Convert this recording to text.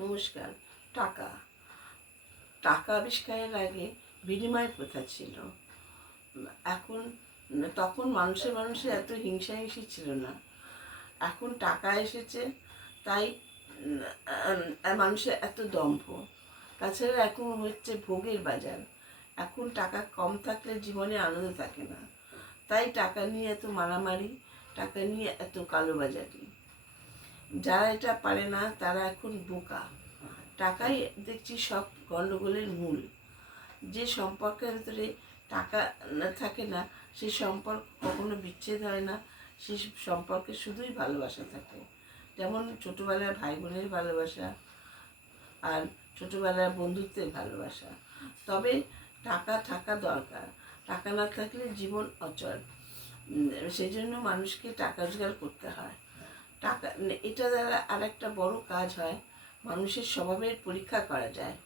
নমস্কার। টাকা টাকা আবিষ্কারের আগে বিনিময় প্রথা ছিল। এখন তখন মানুষের এত হিংসাহিংসি ছিল না। এখন টাকা এসেছে, তাই মানুষের এত দম্ভ। তাছাড়া এখন হচ্ছে ভোগের বাজার। এখন টাকা কম থাকলে জীবনে আনন্দ থাকে না, তাই টাকা নিয়ে এত মারামারি, টাকা নিয়ে এত কালোবাজারি। যারা এটা পারে না তারা এখন বোকা। টাকাই দেখছি সব গণ্ডগোলের মূল। যে সম্পর্কের ভিতরে টাকা থাকে না, সেই সম্পর্ক কখনো বিচ্ছেদ হয় না, সেই সম্পর্কে শুধুই ভালোবাসা থাকে। যেমন ছোটোবেলার ভাই বোনের ভালোবাসা আর ছোটোবেলার বন্ধুত্বের ভালোবাসা। তবে টাকা থাকা দরকার, টাকা না থাকলে জীবন অচল। সেই জন্য মানুষকে টাকা রোজগার করতে হয়। টাকা এটা দ্বারা আর একটা বড় কাজ হয়, মানুষের স্বভাবের পরীক্ষা করা যায়।